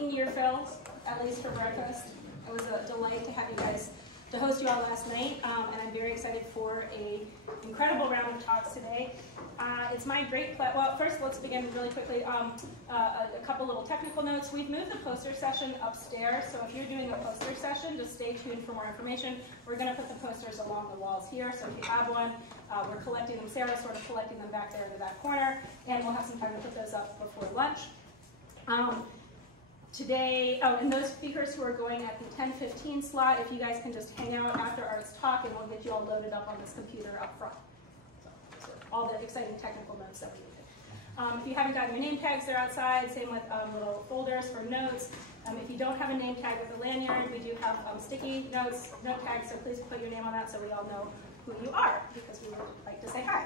eaten your fill, at least for breakfast. It was a delight to have you guys, to host you all last night, and I'm very excited for an incredible round of talks today. It's my great pleasure. Well, first let's begin really quickly. A couple little technical notes. We've moved the poster session upstairs, so if you're doing a poster session, just stay tuned for more information. We're going to put the posters along the walls here, so if you have one, we're collecting them. Sarah's sort of collecting them back there in that corner, and we'll have some time to put those up before lunch. Today, and those speakers who are going at the 10:15 slot, if you guys can just hang out after Art's talk, and we'll get you all loaded up on this computer up front. So all the exciting technical notes that we needed. If you haven't gotten your name tags, they're outside. Same with little folders for notes. If you don't have a name tag with a lanyard, we do have sticky notes, note tags, so please put your name on that so we all know who you are, because we would like to say hi.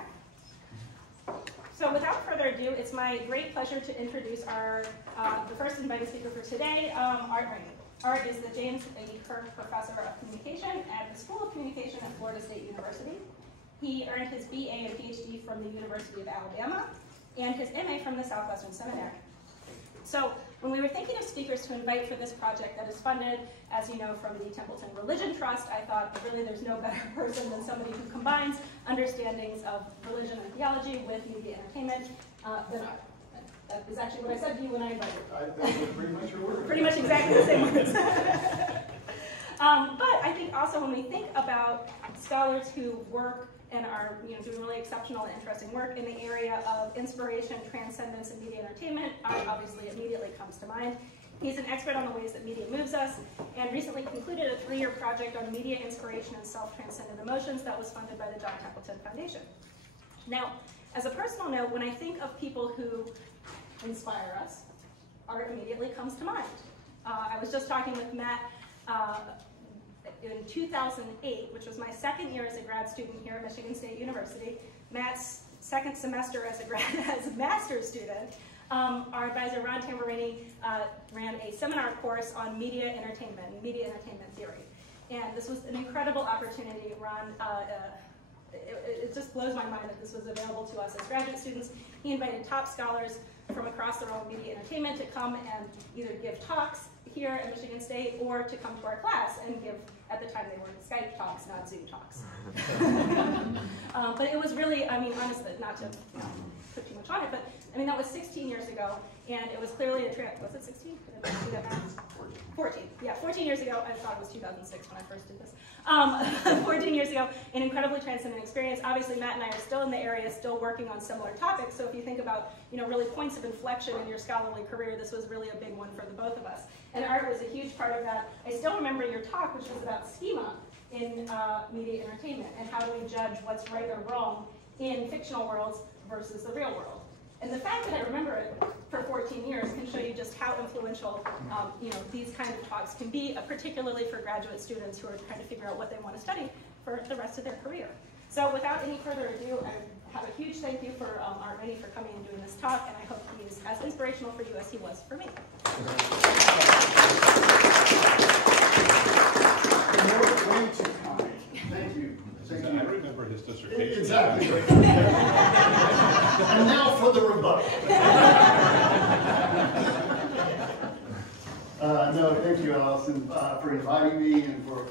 So without further ado, it's my great pleasure to introduce the first invited speaker for today, Art Raney. Art is the James A. Kirk Professor of Communication at the School of Communication at Florida State University. He earned his BA and PhD from the University of Alabama and his MA from the Southwestern Seminary. So when we were thinking of speakers to invite for this project that is funded, as you know, from the Templeton Religion Trust, I thought that really there's no better person than somebody who combines understandings of religion and theology with media entertainment than Art. That is actually what I said to you when I invited you. That was pretty much your word. Pretty much exactly the same words. But I think also when we think about scholars who work and are doing really exceptional and interesting work in the area of inspiration, transcendence, and media entertainment, Art obviously immediately comes to mind. He's an expert on the ways that media moves us, and recently concluded a 3-year project on media inspiration and self-transcendent emotions that was funded by the John Templeton Foundation. Now, as a personal note, when I think of people who inspire us, Art immediately comes to mind. I was just talking with Matt in 2008, which was my second year as a grad student here at Michigan State University. Matt's second semester as a master's student. Our advisor, Ron Tamburini, ran a seminar course on media entertainment theory. And this was an incredible opportunity. Ron, it just blows my mind that this was available to us as graduate students. He invited top scholars from across the realm of media entertainment to come and either give talks here at Michigan State or to come to our class and give, at the time they were Skype talks, not Zoom talks. But it was really, I mean, honestly, not to put too much on it, but I mean, that was 16 years ago, and it was clearly a trip. Was it 16? Did I do that math? 14. Yeah, 14 years ago. I thought it was 2006 when I first did this. 14 years ago, an incredibly transcendent experience. Obviously, Matt and I are still in the area, still working on similar topics. So if you think about, really points of inflection in your scholarly career, this was really a big one for the both of us. And Art was a huge part of that. I still remember your talk, which was about schema in media entertainment and how do we judge what's right or wrong in fictional worlds versus the real world. And the fact that I remember it for 14 years can show you just how influential these kind of talks can be, particularly for graduate students who are trying to figure out what they want to study for the rest of their career. So without any further ado, I have a huge thank you for Art Raney for coming and doing this talk, and I hope he is as inspirational for you as he was for me. You're way too kind. Thank you. Thank you. I remember his dissertation. Exactly. And now for the rebuttal. No, thank you, Allison, for inviting me and for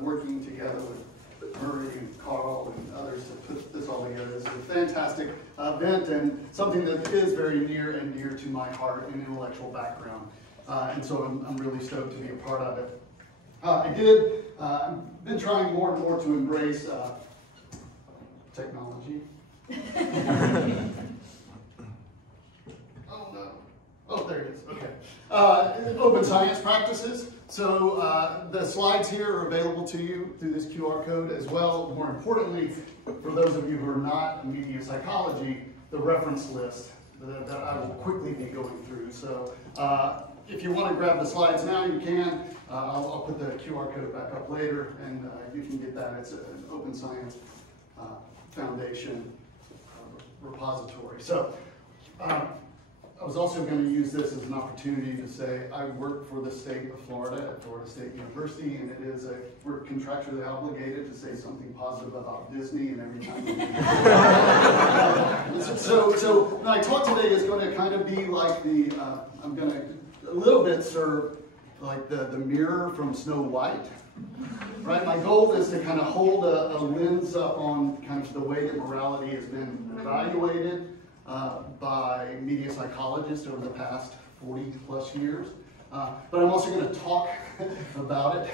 working together with Murray and Carl and others to put this all together. It's a fantastic event and something that is very near and dear to my heart and intellectual background. And so I'm really stoked to be a part of it. I've been trying more and more to embrace technology. Oh no. Oh, there it is. Okay. Open science practices. So the slides here are available to you through this QR code as well. More importantly, for those of you who are not in media psychology, the reference list that I will quickly be going through. So if you want to grab the slides now, you can. I'll put the QR code back up later, and you can get that. It's an Open Science Foundation repository. So I was also going to use this as an opportunity to say I work for the state of Florida at Florida State University, and we're contractually obligated to say something positive about Disney, and every time we do. So my talk today is going to kind of be like I'm going to a little bit serve like the mirror from Snow White, right? My goal is to kind of hold a lens up on kind of the way that morality has been evaluated by media psychologists over the past 40 plus years. But I'm also going to talk about it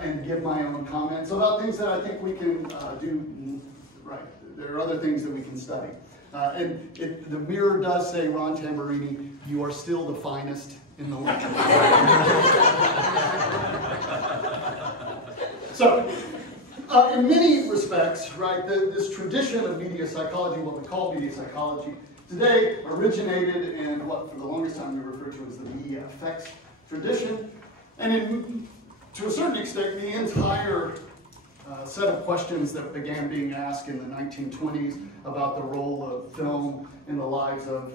and give my own comments about things that I think we can do right. There are other things that we can study. And the mirror does say, Ron Tamburini, you are still the finest in the land. So, in many respects, right, this tradition of media psychology, what we call media psychology, today originated in what for the longest time we refer to as the media effects tradition. And to a certain extent, the entire set of questions that began being asked in the 1920s about the role of film in the lives of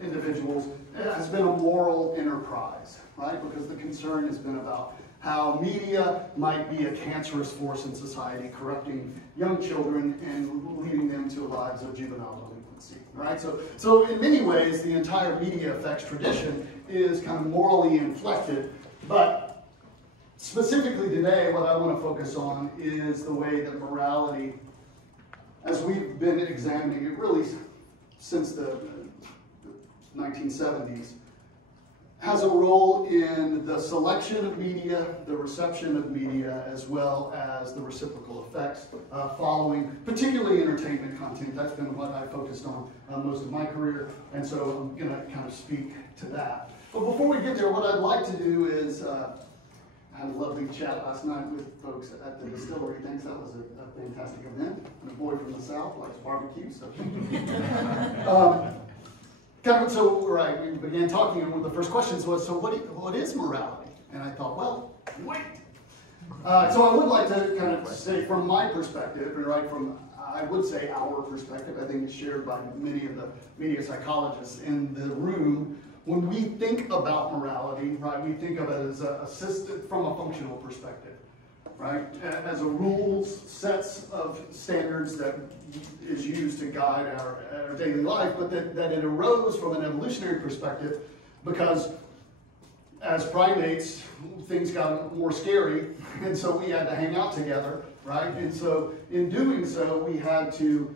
individuals has been a moral enterprise, right? Because the concern has been about how media might be a cancerous force in society, corrupting young children and leading them to lives of juvenile delinquency, right? So in many ways, the entire media effects tradition is kind of morally inflected, but specifically today, what I want to focus on is the way that morality, as we've been examining it really since the 1970s, has a role in the selection of media, the reception of media, as well as the reciprocal effects following, particularly entertainment content. That's been what I focused on most of my career, and so I'm going to kind of speak to that. But before we get there, what I'd like to do is I had a lovely chat last night with folks at the distillery. Thanks, that was a fantastic event. And a boy from the South likes barbecue, so. So right, we began talking, and one of the first questions was, so what is morality? And I thought, well, wait. So I would like to kind of say from my perspective, and right from, I would say our perspective, I think it's shared by many of the media psychologists in the room. When we think about morality, right, we think of it as a system from a functional perspective, right? As a rules, sets of standards that is used to guide our daily life, but that it arose from an evolutionary perspective because as primates, things got more scary, and so we had to hang out together, right? And so in doing so, we had to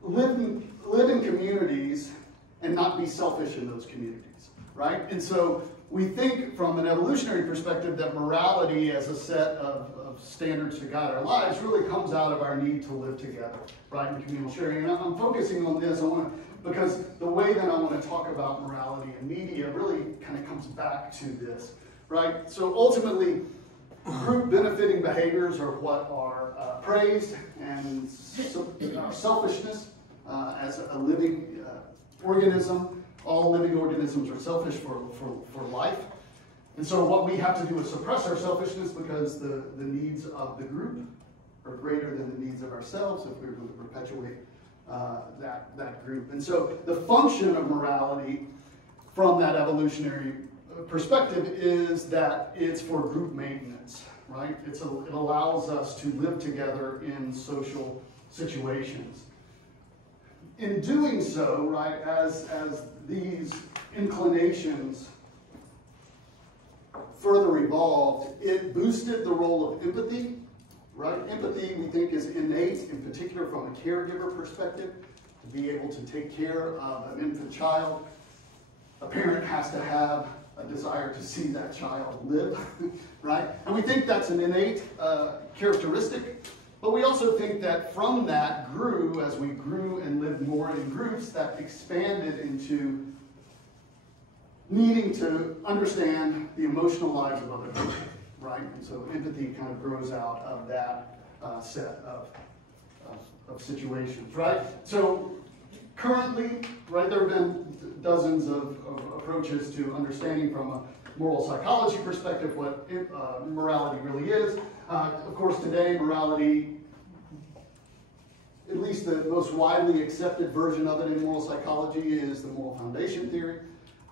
live in communities and not be selfish in those communities, right? And so we think from an evolutionary perspective that morality as a set of standards to guide our lives really comes out of our need to live together, right, in communal sharing. And I'm focusing on this because the way that I want to talk about morality in media really kind of comes back to this, right? So ultimately, group benefiting behaviors are what are praised, and our selfishness as a living organism. All living organisms are selfish for life. And so what we have to do is suppress our selfishness because the needs of the group are greater than the needs of ourselves if we're going to perpetuate that group. And so the function of morality from that evolutionary perspective is that it's for group maintenance, right? It allows us to live together in social situations. In doing so, right, as these inclinations further evolved, it boosted the role of empathy, right? Empathy, we think, is innate, in particular from a caregiver perspective, to be able to take care of an infant child. A parent has to have a desire to see that child live, right? And we think that's an innate characteristic. But we also think that from that grew, as we grew and lived more in groups, that expanded into needing to understand the emotional lives of other people, right? And so empathy kind of grows out of that set of situations, right? So currently, right, there have been dozens of approaches to understanding from a moral psychology perspective what morality really is. Of course, today, morality, at least the most widely accepted version of it in moral psychology, is the moral foundation theory,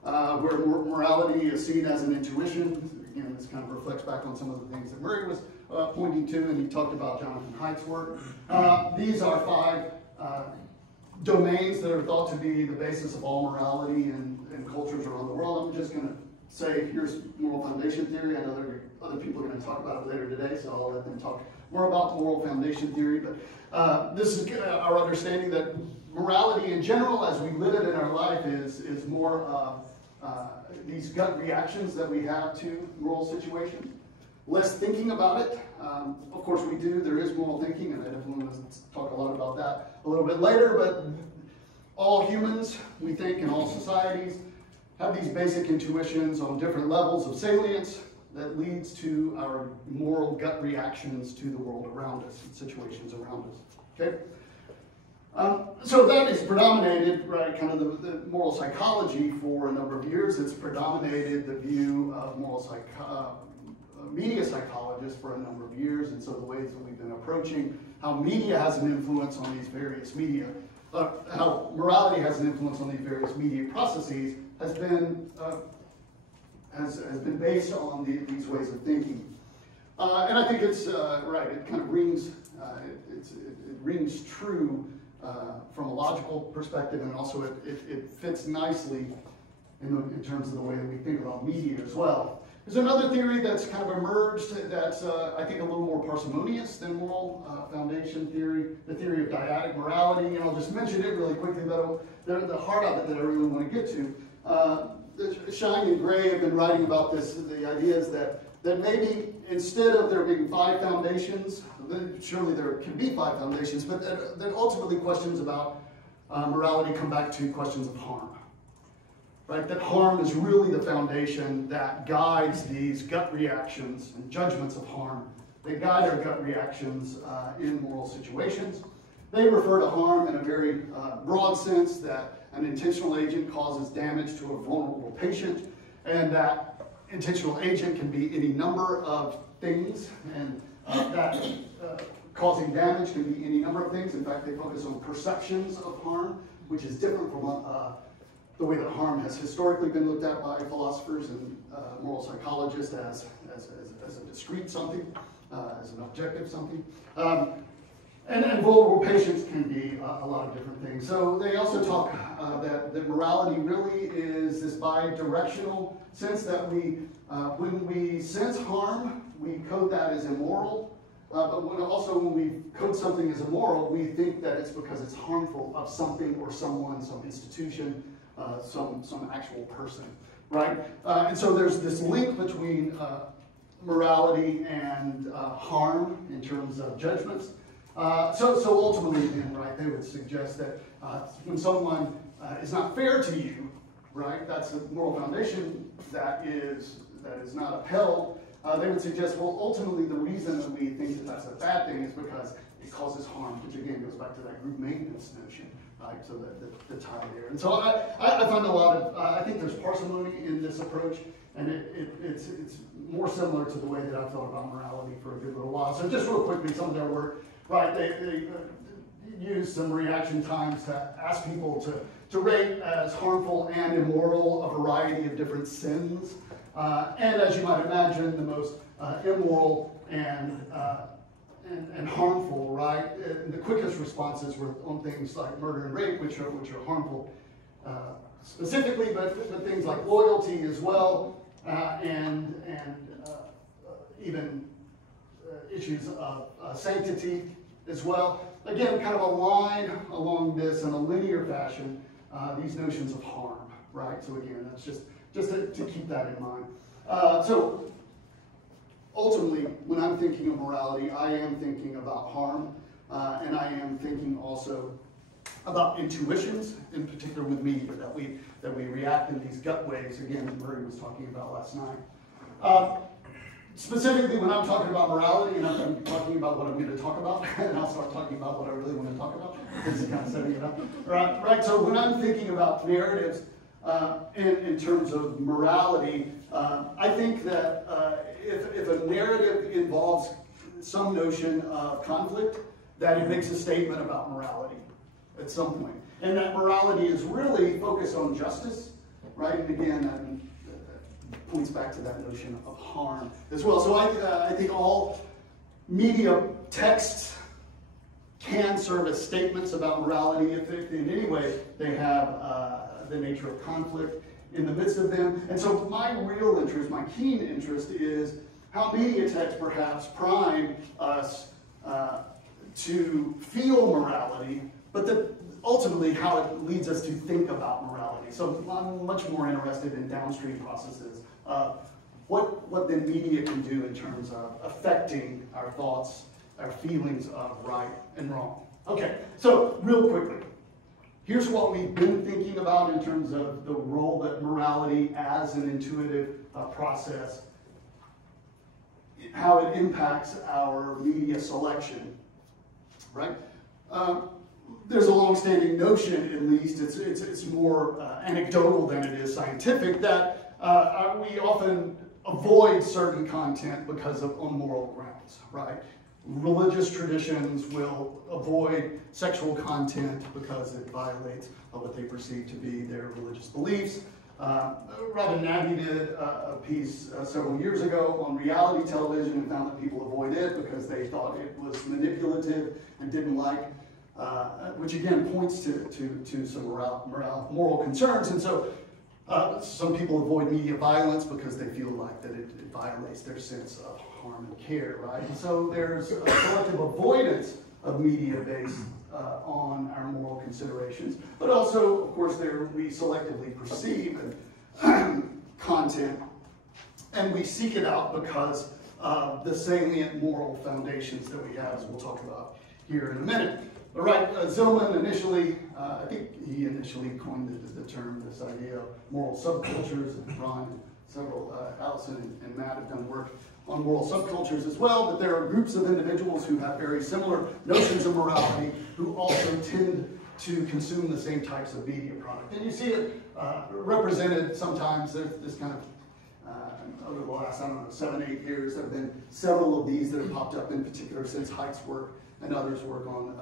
where morality is seen as an intuition. Again, this kind of reflects back on some of the things that Murray was pointing to, and he talked about Jonathan Haidt's work. These are 5 domains that are thought to be the basis of all morality and cultures around the world. I'm just going to say, here's moral foundation theory. I know there are other people are going to talk about it later today, so I'll let them talk more about moral foundation theory. But this is our understanding that morality in general, as we live it in our life, is more these gut reactions that we have to moral situations. Less thinking about it. Of course we do. There is moral thinking, and I definitely want to talk a lot about that a little bit later, but all humans, we think, in all societies, have these basic intuitions on different levels of salience that leads to our moral gut reactions to the world around us, and situations around us. Okay? So that is predominated, right, kind of the moral psychology for a number of years. It's predominated the view of media psychologists for a number of years, and so the ways that we've been approaching how media has an influence on these various media, how morality has an influence on these various media processes has been based on these ways of thinking. And I think it's right. It kind of rings. It rings true from a logical perspective, and also it fits nicely in terms of the way that we think about media as well. There's another theory that's kind of emerged that's, I think, a little more parsimonious than moral foundation theory, the theory of dyadic morality, and I'll just mention it really quickly, but the heart of it that I really want to get to. Shine and Gray have been writing about this. The idea is that maybe instead of there being 5 foundations, surely there can be 5 foundations, but that ultimately questions about morality come back to questions of harm. Right? That harm is really the foundation that guides these gut reactions and judgments of harm. They guide our gut reactions in moral situations. They refer to harm in a very broad sense, that an intentional agent causes damage to a vulnerable patient, and that intentional agent can be any number of things, and that causing damage can be any number of things. In fact, they focus on perceptions of harm, which is different from the way that harm has historically been looked at by philosophers and moral psychologists as a discrete something, as an objective something. And vulnerable patients can be a lot of different things. So they also talk that morality really is this bi-directional sense that when we sense harm, we code that as immoral. But when we code something as immoral, we think that it's because it's harmful of something or someone, some institution, some actual person, right? And so there's this link between morality and harm in terms of judgments. So ultimately, then, right, they would suggest that when someone is not fair to you, right, that's a moral foundation that is not upheld. They would suggest, well, ultimately, the reason that we think that that's a bad thing is because it causes harm, which again goes back to that group maintenance notion. Right, so the tie there. And so I find a lot of, I think there's parsimony in this approach, and it's more similar to the way that I've thought about morality for a good little while. So just real quickly, some of their work, right, they use some reaction times to ask people to rate as harmful and immoral a variety of different sins. And as you might imagine, the most immoral and harmful, right? The quickest responses were on things like murder and rape, which are harmful specifically, but things like loyalty as well, and even issues of sanctity as well. Again, kind of a line along this in a linear fashion, these notions of harm, right? So again, that's just to keep that in mind. So ultimately, when I'm thinking of morality, I am thinking about harm, and I am thinking also about intuitions, in particular with media, that we react in these gut ways, again, that Murray was talking about last night. Specifically, when I'm talking about morality, and I'm talking about what I'm going to talk about, and I'll start talking about what I really want to talk about, this is kind of setting it up. Right? So when I'm thinking about narratives in terms of morality, I think that if a narrative involves some notion of conflict, that it makes a statement about morality at some point. And that morality is really focused on justice, right? And again, that points back to that notion of harm as well. So I think all media texts can serve as statements about morality if in any way they have the nature of conflict in the midst of them. And so my real interest, my keen interest, is how media texts perhaps prime us to feel morality, but that ultimately how it leads us to think about morality. So I'm much more interested in downstream processes. What then media can do in terms of affecting our thoughts, our feelings of right and wrong. Okay, so real quickly, here's what we've been thinking about in terms of the role that morality as an intuitive process, how it impacts our media selection, right? There's a long-standing notion, at least, it's more anecdotal than it is scientific, that we often avoid certain content because of immoral grounds, right? Religious traditions will avoid sexual content because it violates what they perceive to be their religious beliefs. Raney did a piece several years ago on reality television and found that people avoid it because they thought it was manipulative and didn't like, which again points to some moral concerns. And so some people avoid media violence because they feel like that it violates their sense of harm and care, right? And so there's a selective avoidance of media based on our moral considerations. But also, of course, we selectively perceive content, and we seek it out because of the salient moral foundations that we have, as we'll talk about here in a minute. All right, Zillman initially, I think he initially coined the term, this idea of moral subcultures, and Ron and several, Allison and Matt have done work on moral subcultures as well, but there are groups of individuals who have very similar notions of morality who also tend to consume the same types of media product. And you see it represented sometimes. There's this kind of, over the last, 7, 8 years, there have been several of these that have popped up, in particular since Haidt's work and others work on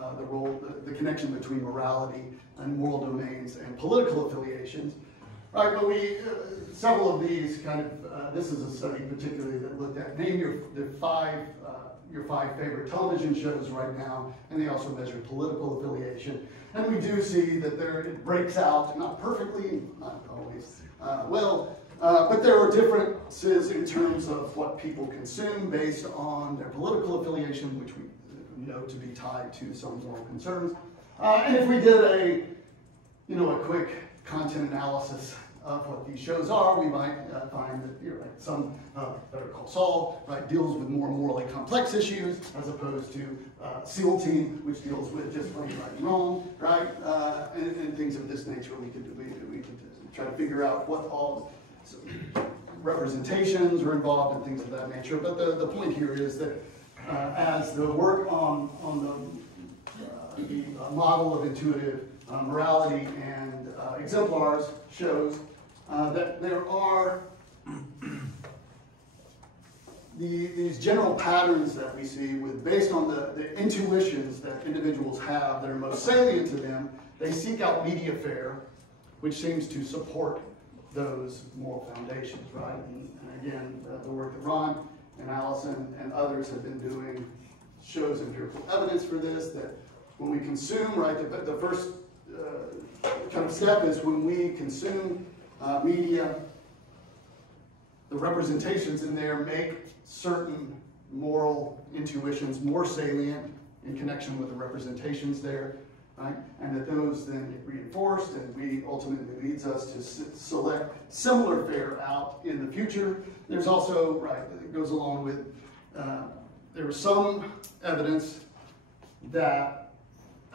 the connection between morality and moral domains and political affiliations. Right, but several of these kind of, this is a study particularly that looked at, name your five favorite television shows right now, and they also measure political affiliation. And we do see that it breaks out, not perfectly, not always but there are differences in terms of what people consume based on their political affiliation, which we know to be tied to some moral concerns. And if we did a quick content analysis of what these shows are, we might find that some Better Call Saul, right, deals with more morally complex issues as opposed to SEAL Team, which deals with just plain right and wrong, right, and things of this nature. We could try to figure out what all representations are involved and things of that nature. But the point here is that as the work on the model of intuitive morality and exemplars shows, that there are these general patterns that we see based on the intuitions that individuals have that are most salient to them. They seek out media fare, which seems to support those moral foundations, right? And again, the work that Ron and Allison and others have been doing shows empirical evidence for this, that when we consume, right, the first kind of step is when we consume media, the representations in there make certain moral intuitions more salient in connection with the representations there, right? And that those then get reinforced, and ultimately leads us to select similar fare out in the future. There's also, right, it goes along with, there was some evidence that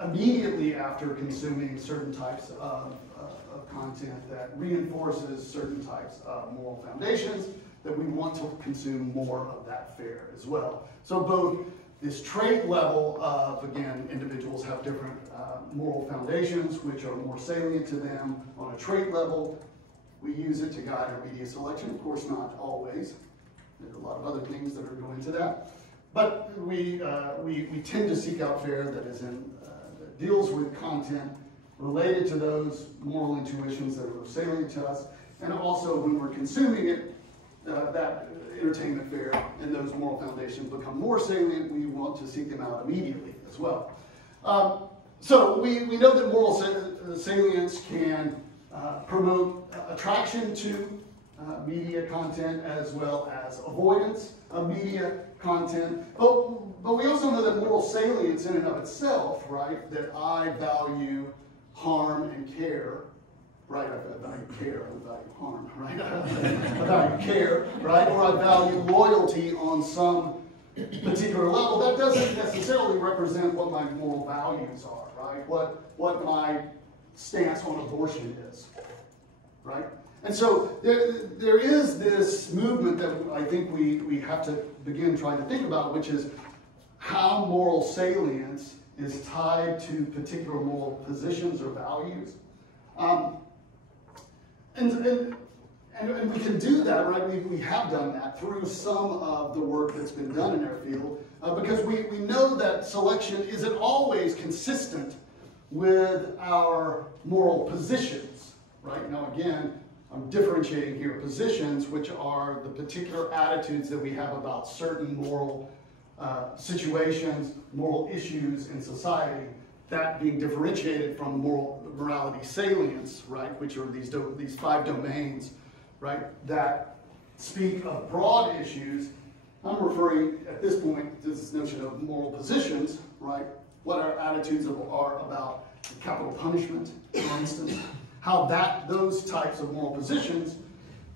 immediately after consuming certain types of content that reinforces certain types of moral foundations, that we want to consume more of that fare as well. So both this trait level of, again, individuals have different moral foundations which are more salient to them on a trait level. We use it to guide our media selection. Of course, not always. There are a lot of other things that are going into that. But we tend to seek out fare that that deals with content related to those moral intuitions that are salient to us. And also, when we're consuming it, that entertainment fare and those moral foundations become more salient, we want to seek them out immediately as well. So we know that moral salience can promote attraction to media content as well as avoidance of media content. But we also know that moral salience in and of itself, right, that I value harm and care, right? I value care, I value harm, right? I value care, right? Or I value loyalty on some particular level. That doesn't necessarily represent what my moral values are, right? What my stance on abortion is, right? And so there is this movement that I think we have to begin trying to think about, which is how moral salience is tied to particular moral positions or values. And we can do that, right? We have done that through some of the work that's been done in our field, because we know that selection isn't always consistent with our moral positions, right? Now again, I'm differentiating here positions, which are the particular attitudes that we have about certain moral situations, moral issues in society, that being differentiated from morality salience, right, which are these 5 domains, right, that speak of broad issues. I'm referring at this point to this notion of moral positions, right, what our attitudes are about capital punishment, for instance, how those types of moral positions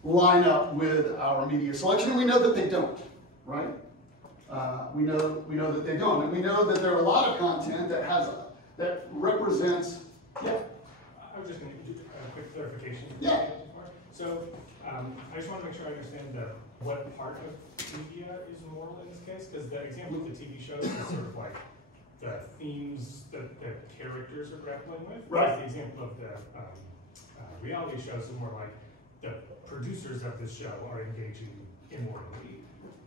line up with our media selection, and we know that they don't, right? We know that they don't, and we know that there are a lot of content that represents. Yeah. I was just going to do a quick clarification. Yeah. So I just want to make sure I understand what part of media is moral in this case, because the example of the TV shows is sort of like the themes that the characters are grappling with. Right. The example of the reality shows is more like the producers of this show are engaging immorally.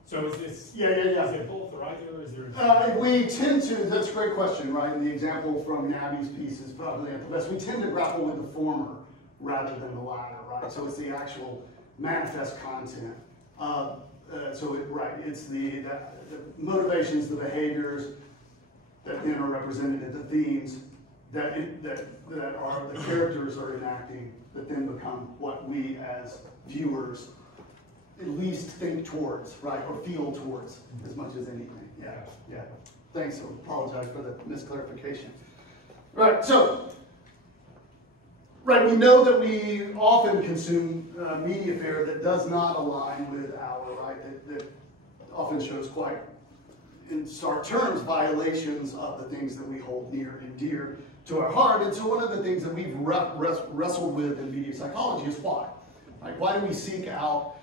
So is this, yeah. Is it both or either? Is there we tend to, that's a great question, right? And the example from Nabby's piece is probably at the best. We tend to grapple with the former rather than the latter, right? So it's the actual manifest content. It's the motivations, the behaviors that then are represented in the themes that are the characters are enacting, that then become what we as viewers at least think towards, right, or feel towards as much as anything. Yeah. Thanks. I apologize for the misclarification. Right. So, right, we know that we often consume media fare that does not align with our that often shows quite, in stark terms, violations of the things that we hold near and dear to our heart. And so, one of the things that we've wrestled with in media psychology is why. Like, why do we seek out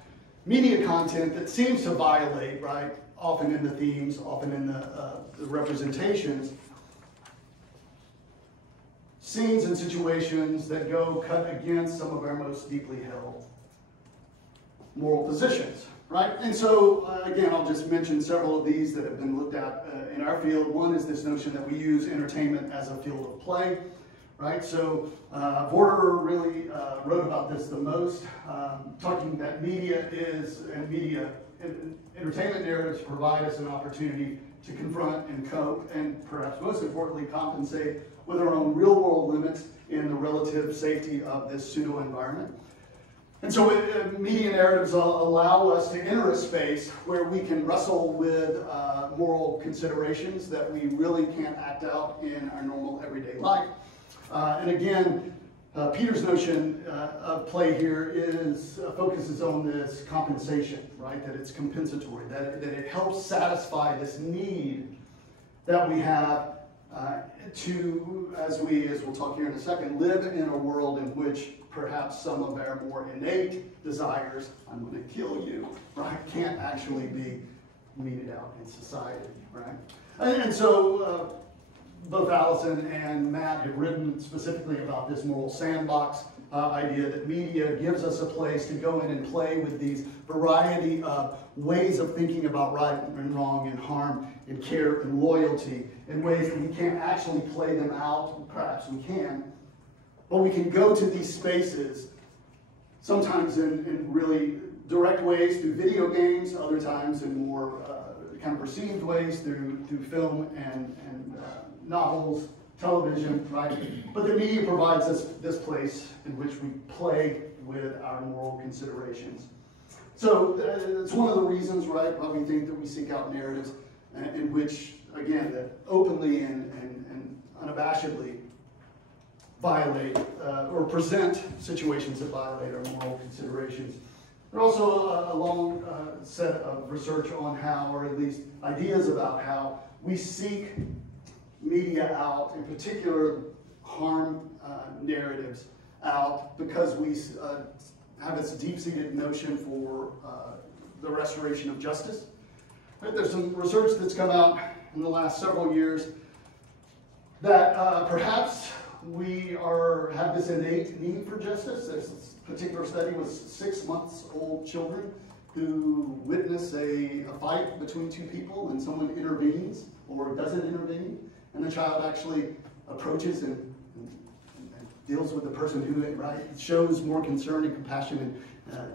media content that seems to violate, right, often in the themes, often in the representations, scenes and situations that cut against some of our most deeply held moral positions, right? And so, again, I'll just mention several of these that have been looked at in our field. One is this notion that we use entertainment as a field of play. Right, so Vorder really wrote about this the most, talking that entertainment narratives provide us an opportunity to confront and cope, and perhaps most importantly, compensate with our own real-world limits in the relative safety of this pseudo-environment. And so media narratives allow us to enter a space where we can wrestle with moral considerations that we really can't act out in our normal everyday life. And again, Peter's notion of play here focuses on this compensation, right? That it's compensatory, that it helps satisfy this need that we have as we'll talk here in a second, live in a world in which perhaps some of our more innate desires, I'm going to kill you, right, can't actually be meted out in society, right? And so both Allison and Matt have written specifically about this moral sandbox idea that media gives us a place to go in and play with these variety of ways of thinking about right and wrong and harm and care and loyalty in ways that we can't actually play them out. Perhaps we can, but we can go to these spaces sometimes in really direct ways through video games, other times in more kind of perceived ways through film and novels, television, right? But the media provides us this place in which we play with our moral considerations. So it's one of the reasons, right, why we think that we seek out narratives in which, again, that openly and unabashedly violate or present situations that violate our moral considerations. There's also a long set of research on how, or at least ideas about how, we seek media out, in particular harm narratives out, because we have this deep-seated notion for the restoration of justice. Right? There's some research that's come out in the last several years that perhaps we have this innate need for justice. There's this particular study with 6-month-old children who witness a fight between two people and someone intervenes or doesn't intervene, and the child actually approaches and deals with the person who, right, shows more concern and compassion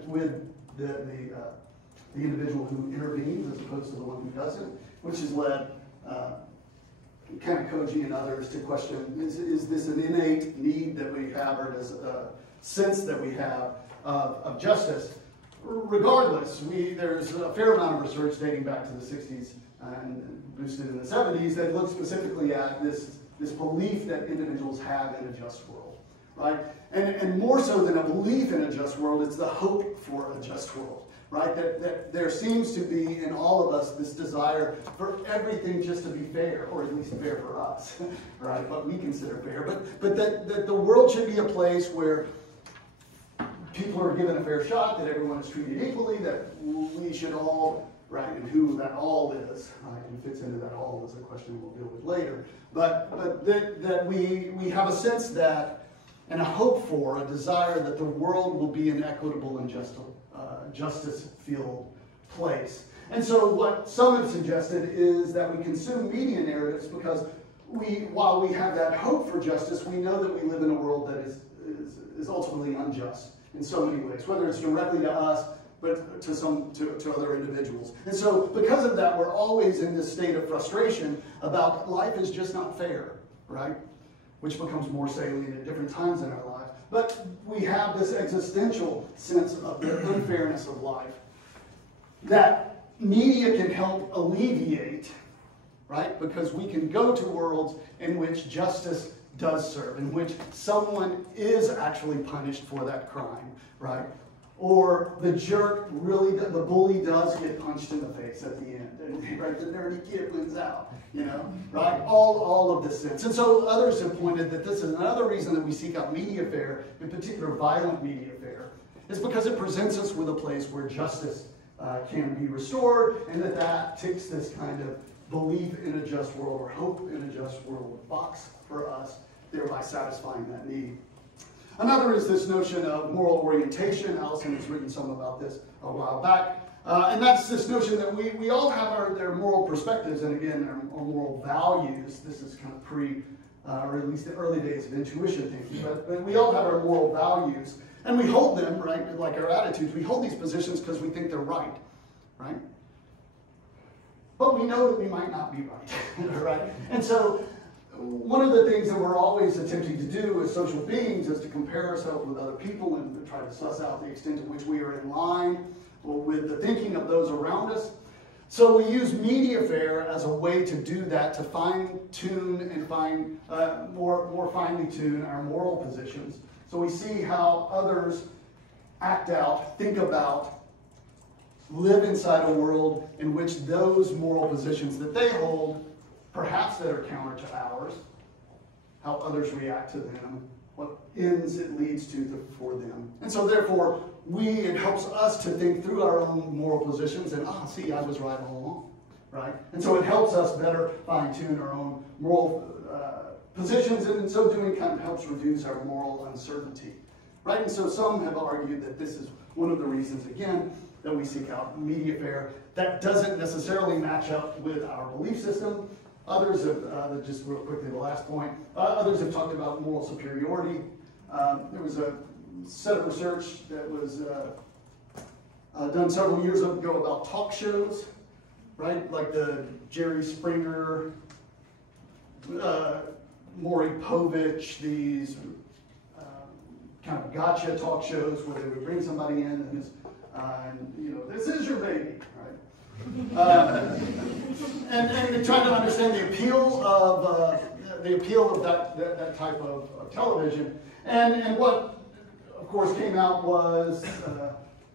with the individual who intervenes as opposed to the one who doesn't, which has led Koji and others to question, is this an innate need that we have, or does a sense that we have of justice? Regardless, there's a fair amount of research dating back to the 60s and boosted in the 70s that looks specifically at this belief that individuals have in a just world, right? And more so than a belief in a just world, it's the hope for a just world, right? That there seems to be in all of us this desire for everything just to be fair, or at least fair for us, right? What we consider fair, but that the world should be a place where people are given a fair shot, that everyone is treated equally, that we should all, right, and who that all is, right, and fits into that all is a question we'll deal with later, but that we have a sense that, and a hope for, a desire that the world will be an equitable and justice-filled place. And so what some have suggested is that we consume media narratives because while we have that hope for justice, we know that we live in a world that is ultimately unjust in so many ways, whether it's directly to us, but to other individuals. And so because of that, we're always in this state of frustration about life is just not fair, right? Which becomes more salient at different times in our life. But we have this existential sense of the unfairness of life that media can help alleviate, right? Because we can go to worlds in which justice does serve, in which someone is actually punished for that crime, right? Or the jerk really, the bully does get punched in the face at the end, and right, the nerdy kid wins out, you know, right? All of this sense. And so others have pointed that this is another reason that we seek out media fare, in particular violent media fare, is because it presents us with a place where justice can be restored, and that ticks this kind of belief in a just world or hope in a just world box for us, thereby satisfying that need. Another is this notion of moral orientation. Allison has written some about this a while back. And that's this notion that we all have their moral perspectives, and again, our moral values. This is kind of or at least the early days of intuition thinking, but we all have our moral values, and we hold them, right, like our attitudes. We hold these positions because we think they're right? But we know that we might not be right, right? And so one of the things that we're always attempting to do as social beings is to compare ourselves with other people and to try to suss out the extent to which we are in line with the thinking of those around us. So we use media fare as a way to do that, to fine-tune and more finely tune our moral positions. So we see how others act out, think about, live inside a world in which those moral positions that they hold, perhaps that are counter to ours, how others react to them, what ends it leads to for them. And so therefore, it helps us to think through our own moral positions and, see, I was right all along, right? And so it helps us better fine-tune our own moral positions, and in so doing kind of helps reduce our moral uncertainty, right? And so some have argued that this is one of the reasons, again, that we seek out media fare. That doesn't necessarily match up with our belief system. Others have, just real quickly, the last point, others have talked about moral superiority. There was a set of research that was done several years ago about talk shows, right? Like the Jerry Springer Maury Povich, these kind of gotcha talk shows where they would bring somebody in and you know, this is your baby, right? And they try to understand the appeal of that type of television. And what, of course, came out was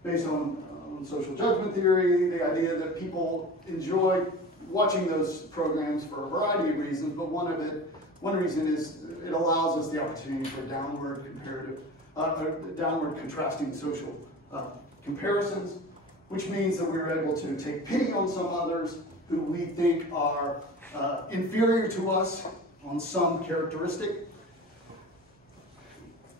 based on social judgment theory, the idea that people enjoy watching those programs for a variety of reasons, but one reason is it allows us the opportunity for downward contrasting social comparisons, which means that we're able to take pity on some others who we think are inferior to us on some characteristic.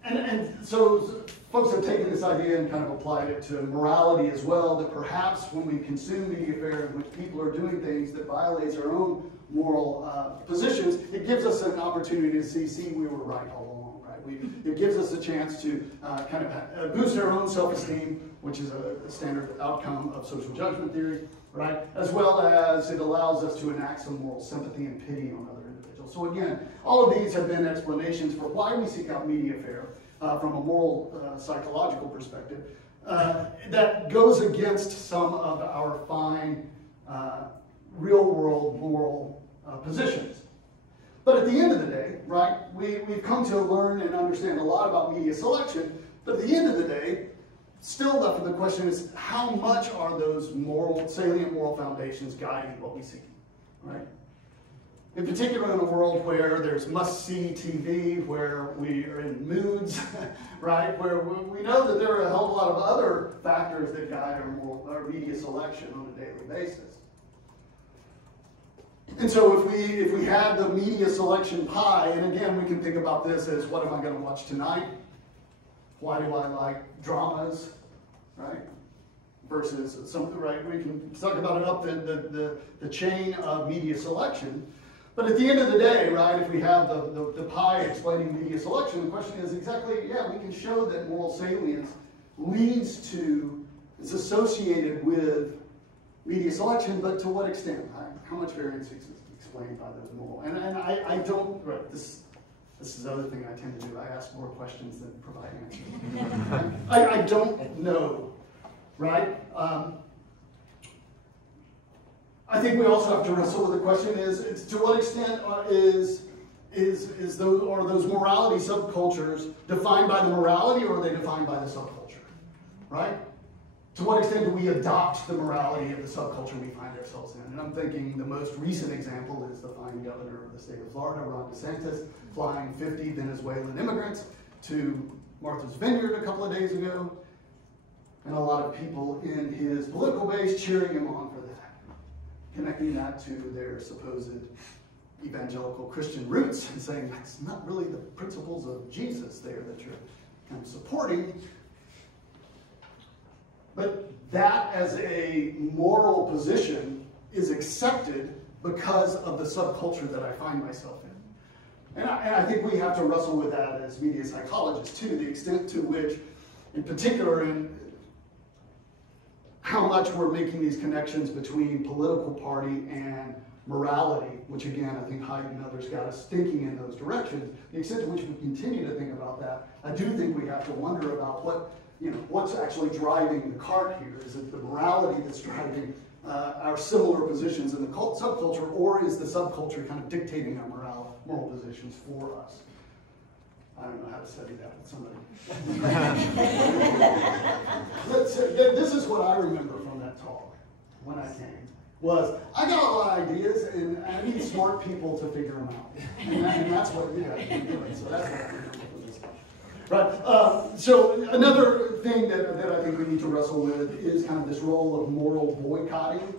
And so folks have taken this idea and kind of applied it to morality as well, that perhaps when we consume media fare in which people are doing things that violates our own moral positions, it gives us an opportunity to see we were right all along, right? It gives us a chance to kind of boost our own self-esteem, which is a standard outcome of social judgment theory, right? As well as it allows us to enact some moral sympathy and pity on other individuals. So again, all of these have been explanations for why we seek out media fare from a moral psychological perspective that goes against some of our fine real-world moral positions. But at the end of the day, right, we've come to learn and understand a lot about media selection, but at the end of the day, still left with the question is, how much are those salient moral foundations guiding what we see, right? In particular, in a world where there's must-see TV, where we are in moods, right? Where we know that there are a hell of a lot of other factors that guide our media selection on a daily basis. And so if we had the media selection pie, and again, we can think about this as, what am I going to watch tonight? Why do I like dramas, right? Versus something, right? We can talk about it up the chain of media selection. But at the end of the day, right, if we have the pie explaining media selection, the question is exactly, yeah, we can show that moral salience is associated with media selection, but to what extent? Right? How much variance is explained by those moral? And I don't, right, this is the other thing I tend to do. I ask more questions than provide answers. I don't know, right? I think we also have to wrestle with the question is to what extent are those morality subcultures defined by the morality, or are they defined by the subculture, right? To what extent do we adopt the morality of the subculture we find ourselves in? And I'm thinking the most recent example is the fine governor of the state of Florida, Ron DeSantis, flying 50 Venezuelan immigrants to Martha's Vineyard a couple of days ago, and a lot of people in his political base cheering him on for that, connecting that to their supposed evangelical Christian roots and saying that's not really the principles of Jesus there that you're kind of supporting. But that as a moral position is accepted because of the subculture that I find myself in. And I think we have to wrestle with that as media psychologists too, the extent to which, in particular, in how much we're making these connections between political party and morality, which again, I think Haidt and others got us thinking in those directions. The extent to which we continue to think about that, I do think we have to wonder about what's actually driving the cart here. Is it the morality that's driving our similar positions in the subculture, or is the subculture kind of dictating our moral positions for us? I don't know how to study that with somebody. This is what I remember from that talk when I came, was I got a lot of ideas, and I need smart people to figure them out. And that's what we have been doing. So that's what I remember from this talk. Right. So another thing that I think we need to wrestle with is kind of this role of moral boycotting.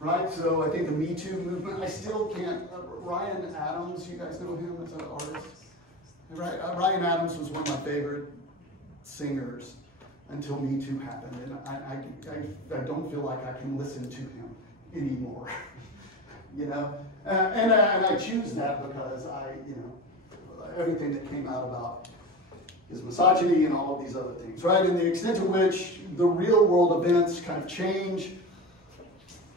Right. So I think the Me Too movement, I still can't, Ryan Adams, you guys know him as an artist? Right. Ryan Adams was one of my favorite singers until Me Too happened, and I don't feel like I can listen to him anymore. And I choose that because everything that came out about his misogyny and all of these other things, right? And the extent to which the real world events kind of change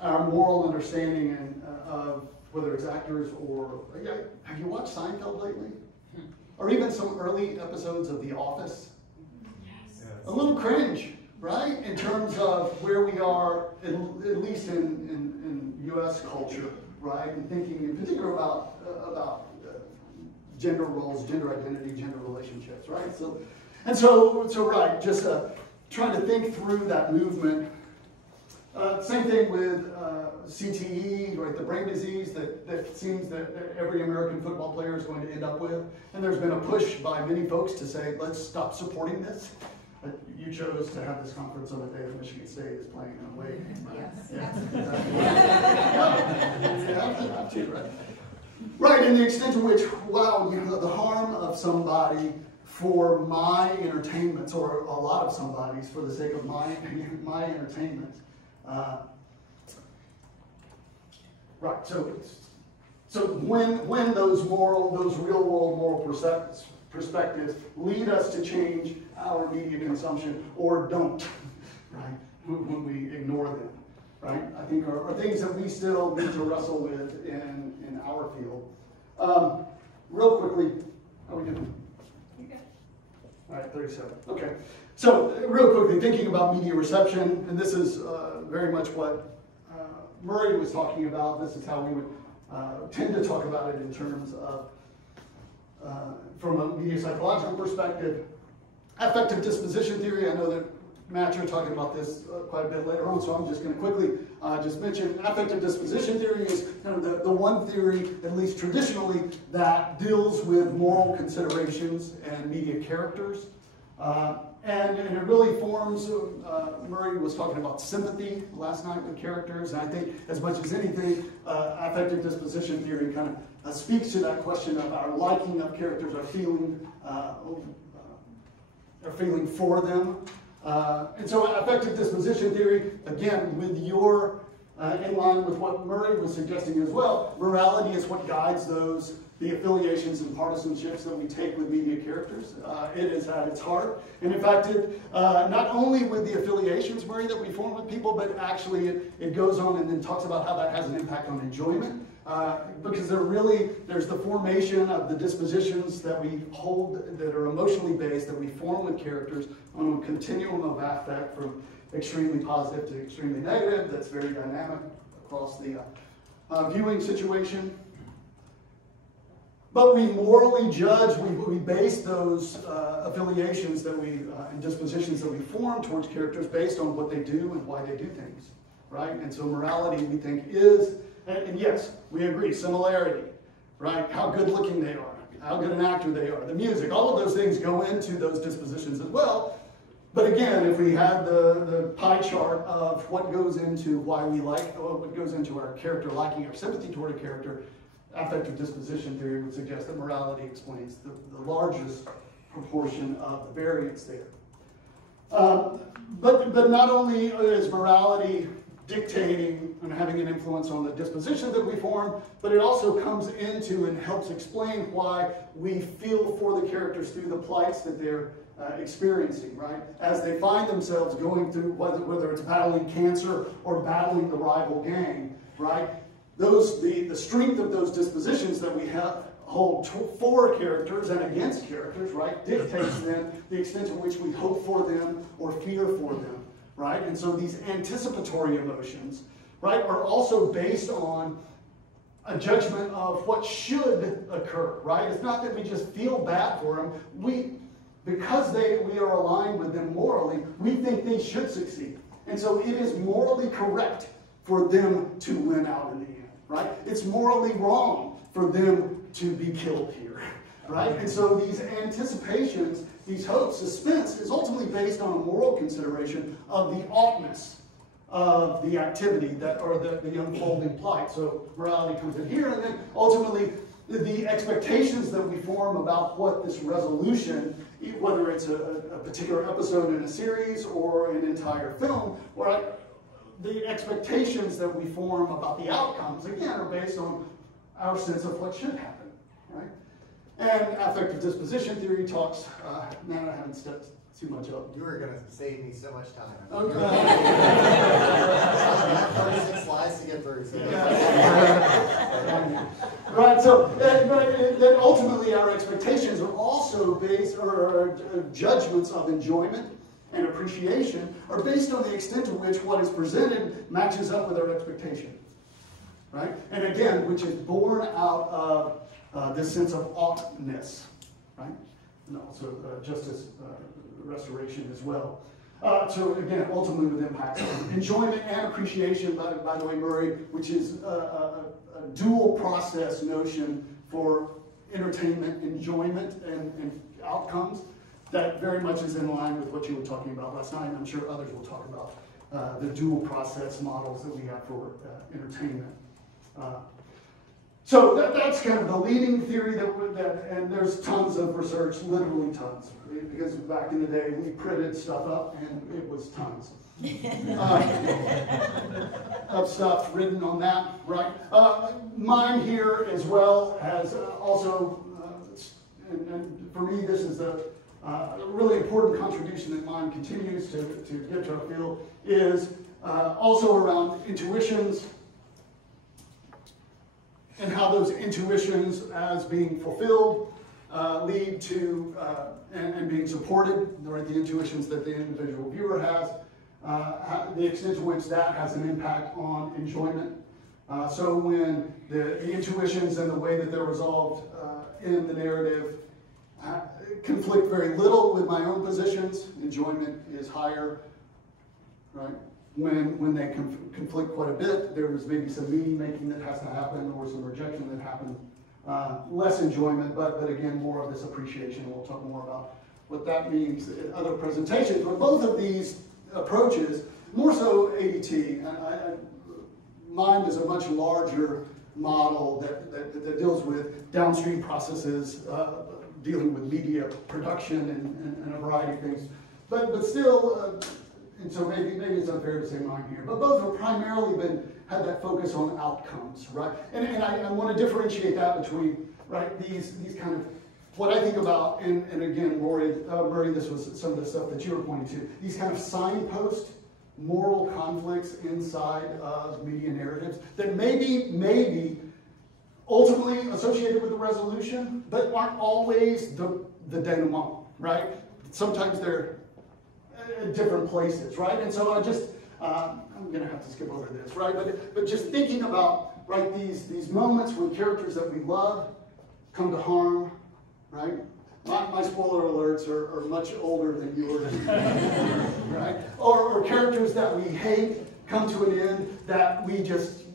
our moral understanding of whether it's actors or, have you watched Seinfeld lately? Or even some early episodes of The Office? Yes. A little cringe, right? In terms of where we are, at least in U.S. culture, right? And thinking in particular about gender roles, gender identity, gender relationships, right? So right, just trying to think through that movement. Same thing with CTE, right, the brain disease that seems that every American football player is going to end up with. And there's been a push by many folks to say, let's stop supporting this. You chose to have this conference on the day that Michigan State is playing an away game, right? Yes. Yeah. Right. Right, and the extent to which, wow, the harm of somebody for my entertainment, or a lot of somebody's for the sake of my entertainment. Right, so when those real world moral perspectives lead us to change our media consumption or don't, right? When we ignore them, right? I think are things that we still need to wrestle with in our field. Real quickly, how are we doing? You good? All right, 37. Okay. So real quickly, thinking about media reception, and this is very much what Murray was talking about. This is how we would tend to talk about it in terms of, from a media psychological perspective, affective disposition theory. I know that Matt, you're talking about this quite a bit later on, so I'm just going to quickly just mention affective disposition theory is kind of the one theory, at least traditionally, that deals with moral considerations and media characters. And it really forms, Murray was talking about sympathy last night with characters, and I think as much as anything, affective disposition theory kind of speaks to that question of our liking of characters, our feeling for them. And so affective disposition theory, again, with your, in line with what Murray was suggesting as well, morality is what guides the affiliations and partisanships that we take with media characters. It is at its heart. And in fact, not only with the affiliations, Murray, that we form with people, but actually it goes on and then talks about how that has an impact on enjoyment. Because there's the formation of the dispositions that we hold that are emotionally based, that we form with characters on a continuum of affect from extremely positive to extremely negative. That's very dynamic across the viewing situation. But we morally judge, we base those affiliations that and dispositions that we form towards characters based on what they do and why they do things, right? And so morality, we think, is, and yes, we agree, similarity, right? How good looking they are, how good an actor they are, the music, all of those things go into those dispositions as well. But again, if we had the pie chart of what goes into why we like, or what goes into our character liking, our sympathy toward a character, affective disposition theory would suggest that morality explains the largest proportion of the variance there. But not only is morality dictating and having an influence on the disposition that we form, but it also comes into and helps explain why we feel for the characters through the plights that they're experiencing, right? As they find themselves going through, whether it's battling cancer or battling the rival gang, right? The strength of those dispositions that we hold for characters and against characters, right, dictates then the extent to which we hope for them or fear for them, right? And so these anticipatory emotions, right, are also based on a judgment of what should occur, right? It's not that we just feel bad for them. Because we are aligned with them morally, we think they should succeed. And so it is morally correct for them to win out in the end. Right? It's morally wrong for them to be killed here, right? And so these anticipations, these hopes, suspense is ultimately based on a moral consideration of the oughtness of the activity or the unfolding plight. So morality comes in here, and then ultimately the expectations that we form about what this resolution, whether it's a particular episode in a series or an entire film, right? The expectations that we form about the outcomes, again, are based on our sense of what should happen, right? And affective disposition theory talks, now I haven't too much of. You were going to save me so much time. Okay. 36 slides to get through. So. Right, so then ultimately our expectations are also based, or judgments of enjoyment and appreciation are based on the extent to which what is presented matches up with our expectation. Right? And again, which is born out of this sense of oughtness. Right? And also justice restoration as well. So again, ultimately with impacts on enjoyment and appreciation, by the way, Murray, which is a dual process notion for entertainment, enjoyment, and outcomes that very much is in line with what you were talking about last night. I'm sure others will talk about the dual process models that we have for entertainment. So that's kind of the leading theory and there's tons of research, literally tons, because back in the day we printed stuff up and it was tons of stuff written on that, right? Mine here as well has also, and for me this is a really important contribution that mine continues to give to our field, is also around intuitions, and how those intuitions as being fulfilled lead to, and being supported, right, the intuitions that the individual viewer has, the extent to which that has an impact on enjoyment. So when the intuitions and the way that they're resolved in the narrative conflict very little with my own positions, enjoyment is higher, right? When they conflict quite a bit, there's maybe some meaning making that has to happen or some rejection that happens. Less enjoyment, but again, more of this appreciation. We'll talk more about what that means in other presentations. But both of these approaches, more so ADT, mine is a much larger model that deals with downstream processes, dealing with media production and a variety of things. But still, and so maybe it's unfair to say mine here, but both have primarily had that focus on outcomes, right? And I want to differentiate that between, right, these kind of, what I think about, and again, Murray, this was some of the stuff that you were pointing to, these kind of signpost moral conflicts inside of media narratives that maybe ultimately associated with the resolution, but aren't always the denouement, right? Sometimes they're different places, right? And so I'm going to have to skip over this, right? But just thinking about, right, these moments when characters that we love come to harm, right? My spoiler alerts are much older than yours, right? Or characters that we hate come to an end that we just,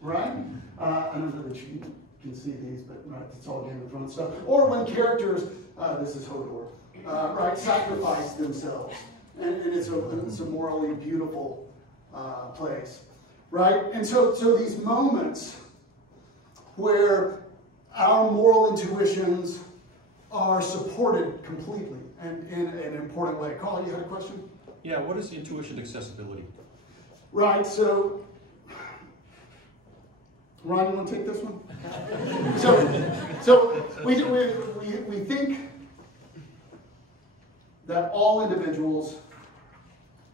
right? I don't know that you can see these, but right, it's all Game of Thrones stuff. Or when characters, this is Hodor, right, sacrifice themselves. And it's a morally beautiful place, right? And so these moments where our moral intuitions are supported completely and in an important way. Carl, you had a question? Yeah, what is the intuition accessibility? Right, so, Ron, you want to take this one? So we think that all individuals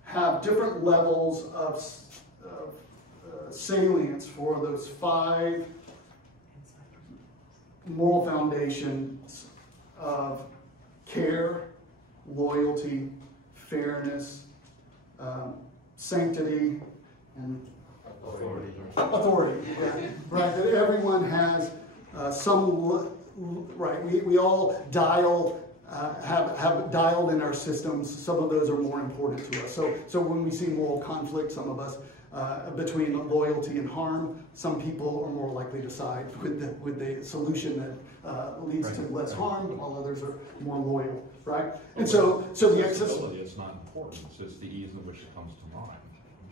have different levels of salience for those 5 moral foundations of care, loyalty, fairness, sanctity, and authority. Right? That everyone has right? We all have dialed in our systems. Some of those are more important to us. So when we see moral conflict, some of us between loyalty and harm, some people are more likely to side with the solution that leads to less harm, while others are more loyal, right? And so the accessibility, it's not important. It's just the ease in which it comes to mind.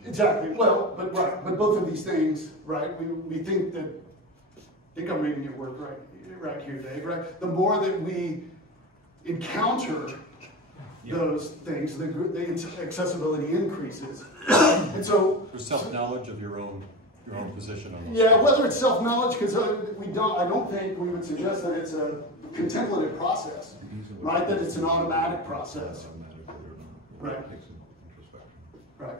Exactly. Well, but both of these things, right? We think that. I think I'm reading your work right here, Dave. Right. The more that we encounter those things, the accessibility increases. And so there's self-knowledge of your own position on this. Yeah, whether it's self-knowledge, because I don't think we would suggest that it's contemplative process, right? That it's an automatic process. Right. Right.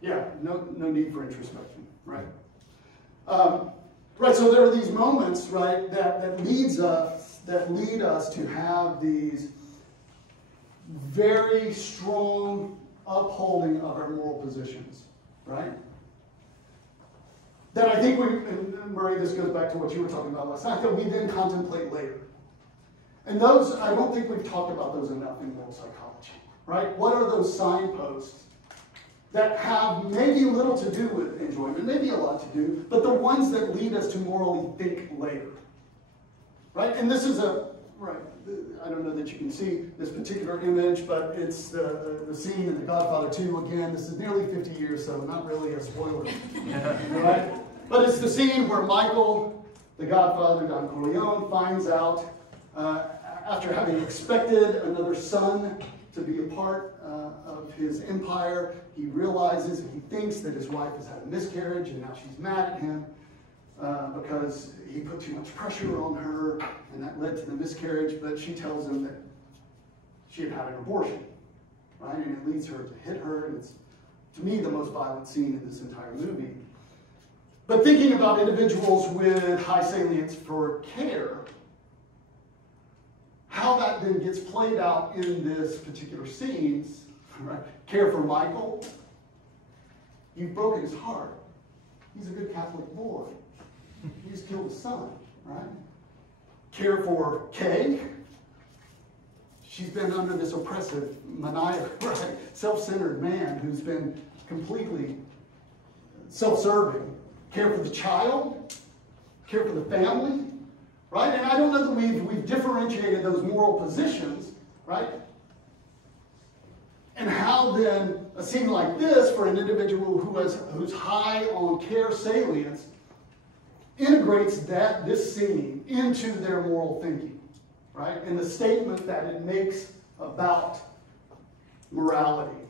Yeah, no need for introspection, right? Right, so there are these moments, right, that lead us to have these very strong upholding of our moral positions, right? That I think and Murray, this goes back to what you were talking about last night, that we then contemplate later. And those, I don't think we've talked about those enough in moral psychology, right? What are those signposts that have maybe little to do with enjoyment, maybe a lot to do, but the ones that lead us to morally think later, right? And this is right, I don't know that you can see this particular image, but it's the scene in The Godfather 2. Again, this is nearly 50 years, so not really a spoiler, right? But it's the scene where Michael, the Godfather, Don Corleone, finds out, after having expected another son to be a part of his empire, he realizes and he thinks that his wife has had a miscarriage, and now she's mad at him because he put too much pressure on her, and that led to the miscarriage. But she tells him that she had had an abortion, right? And it leads her to hit her, and it's, to me, the most violent scene in this entire movie. But thinking about individuals with high salience for care, how that then gets played out in this particular scene, right? Care for Michael. You've broken his heart. He's a good Catholic boy. You just killed his son, right? Care for Kay. She's been under this oppressive, maniacal, right, self-centered man who's been completely self-serving. Care for the child. Care for the family. Right? And I don't know that we've differentiated those moral positions, right? And how then a scene like this for an individual who's high on care salience integrates this scene into their moral thinking, right? And the statement that it makes about morality.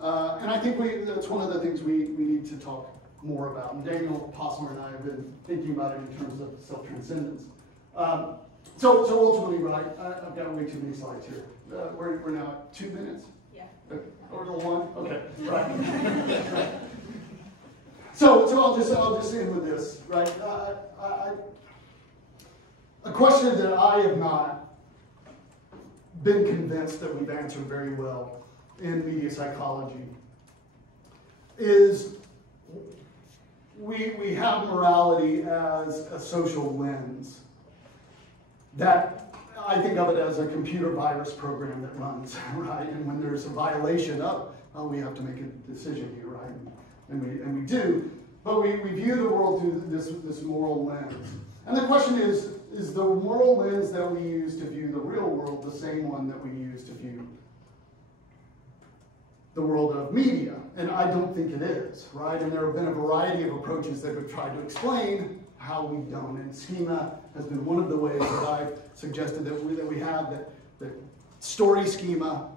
And I think that's one of the things we need to talk more about. And Daniel Posner and I have been thinking about it in terms of self-transcendence. So ultimately, right, I've got way too many slides here. We're now at 2 minutes? Yeah. Or the 1? Okay, right. So I'll just end with this, right? A question that I have not been convinced that we've answered very well in media psychology is we have morality as a social lens that I think of it as a computer virus program that runs, right? And when there's a violation of, we have to make a decision here, right? And we do, but we view the world through this moral lens. And the question is the moral lens that we use to view the real world the same one that we use to view the world of media? And I don't think it is, right? And there have been a variety of approaches that have tried to explain how we don't. And schema has been one of the ways that I've suggested that we have that story schema,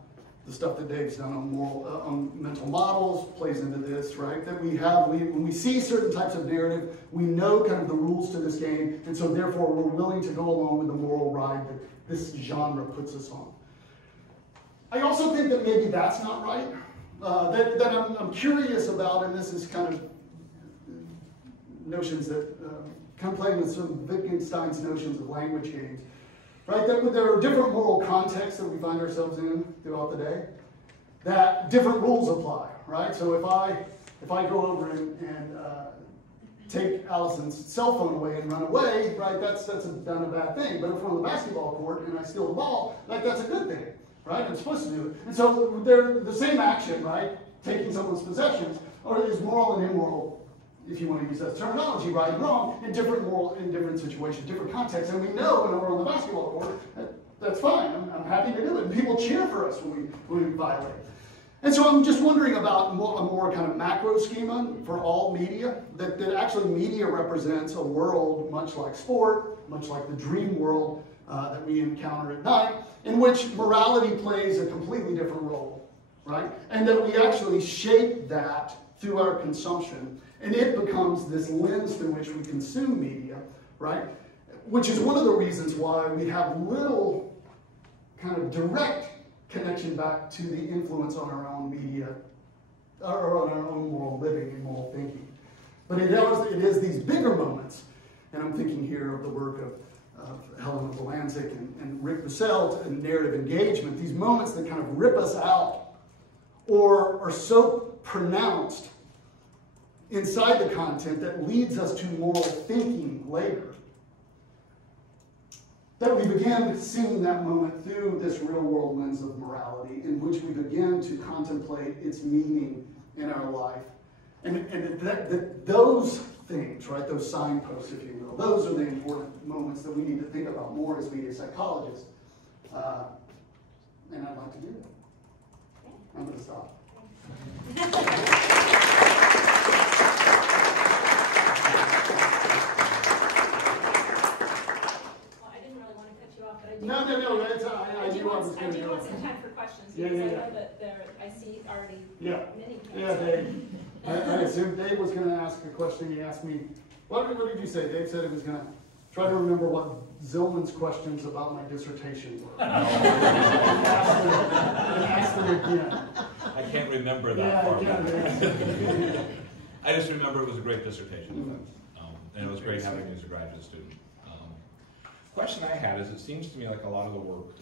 the stuff that Dave's done on mental models plays into this, right? That when we see certain types of narrative, we know kind of the rules to this game, and so therefore we're willing to go along with the moral ride that this genre puts us on. I also think that maybe that's not right. That I'm curious about, and this is kind of notions that kind of playing with some Wittgenstein's notions of language games, right? That there are different moral contexts that we find ourselves in throughout the day, that different rules apply, right? So if I go over and take Allison's cell phone away and run away, right? That's done a bad thing. But if we're on the basketball court and I steal the ball, like that's a good thing, right? I'm supposed to do it. And so they're the same action, right? Taking someone's possessions, or is moral and immoral, if you want to use that terminology, right and wrong, in different situations, different contexts. And we know when we're on the basketball court, that's fine. I'm happy to do it. And people cheer for us when we violate. And so I'm just wondering about a more kind of macro schema for all media, that actually media represents a world much like sport, much like the dream world that we encounter at night, in which morality plays a completely different role, right? And that we actually shape that through our consumption. And it becomes this lens through which we consume media, right? which is one of the reasons why we have little kind of direct connection back to the influence on our own media, or on our own moral living and moral thinking. But it is these bigger moments, and I'm thinking here of the work of Helena Belancic and Rick Basselt and narrative engagement, these moments that kind of rip us out or are so pronounced inside the content that leads us to moral thinking later, that we begin seeing that moment through this real-world lens of morality, in which we begin to contemplate its meaning in our life. And those things, right, those signposts, if you will, those are the important moments that we need to think about more as media psychologists. And I'd like to do that. I'm going to stop. No, I knew I was going to do it. I do want some time for questions, Yeah, because yeah, I know that I see already many hands. Yeah, Dave. I assumed Dave was going to ask a question. He asked me, what did you say? Dave said he was going to try to remember what Zillman's questions about my dissertation were. And ask them again. I can't remember that part. I just remember it was a great dissertation, and it was great having you as a graduate student. Question I had is, it seems to me like a lot of the work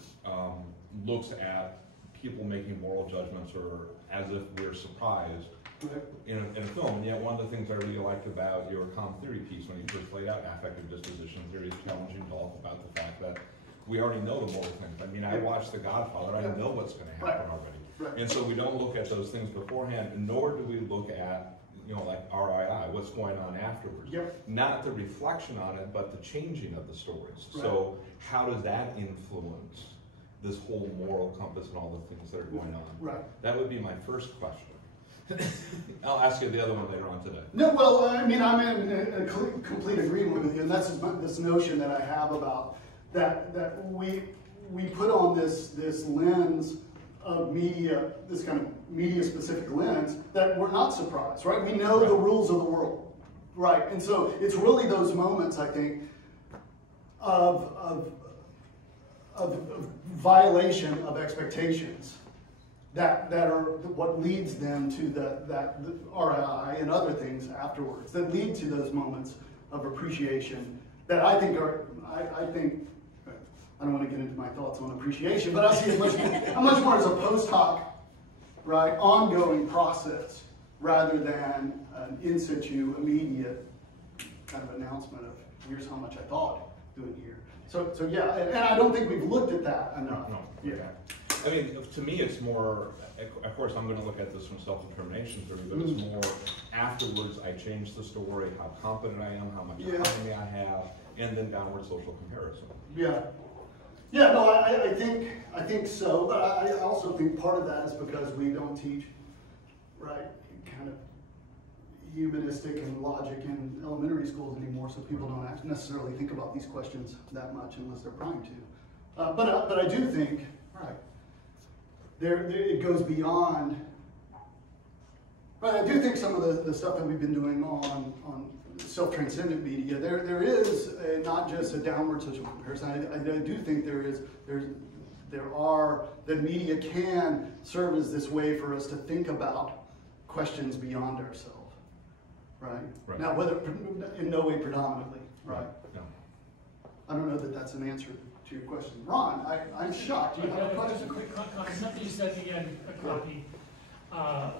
looks at people making moral judgments, or as if we're surprised in a film. And yet one of the things I really liked about your common theory piece when you first laid out affective disposition theory is challenging talk about the fact that we already know the moral things. I mean, I watched The Godfather, I know what's going to happen already. And so we don't look at those things beforehand, nor do we look at, like RII, what's going on afterwards. Not the reflection on it, but the changing of the stories. So how does that influence this whole moral compass and all the things that are going on? That would be my first question. I'll ask you the other one later on today. No, well, I mean, I'm in complete agreement with you, and that's this notion that I have about that we put on this lens of media, this kind of media-specific lens, that we're not surprised, right? We know the rules of the world, right? And so it's really those moments, I think, of violation of expectations that are what leads them to the RII and other things afterwards, that lead to those moments of appreciation that I think are, I don't want to get into my thoughts on appreciation, but I see it much more as a post hoc, right, ongoing process, rather than an in situ, immediate kind of announcement of, here's how much I thought doing here. So yeah, and I don't think we've looked at that enough. No. Yeah. I mean, to me, it's more, of course, I'm going to look at this from self-determination theory, but it's more afterwards, I change the story, how competent I am, how much autonomy I have, and then downward social comparison. Yeah, no, I think so, but I also think part of that is because we don't teach, right, kind of humanistic and logic in elementary schools anymore, so people don't necessarily think about these questions that much unless they're primed to. But I do think, right, it goes beyond. But I do think some of the stuff that we've been doing on self-transcendent media, there is not just a downward social comparison. I do think that media can serve as this way for us to think about questions beyond ourselves, right? Now, whether in no way predominantly, right? No. I don't know that that's an answer to your question. Ron, I'm shocked. Do you have a question? Just a quick comment. Something you said again, a copy,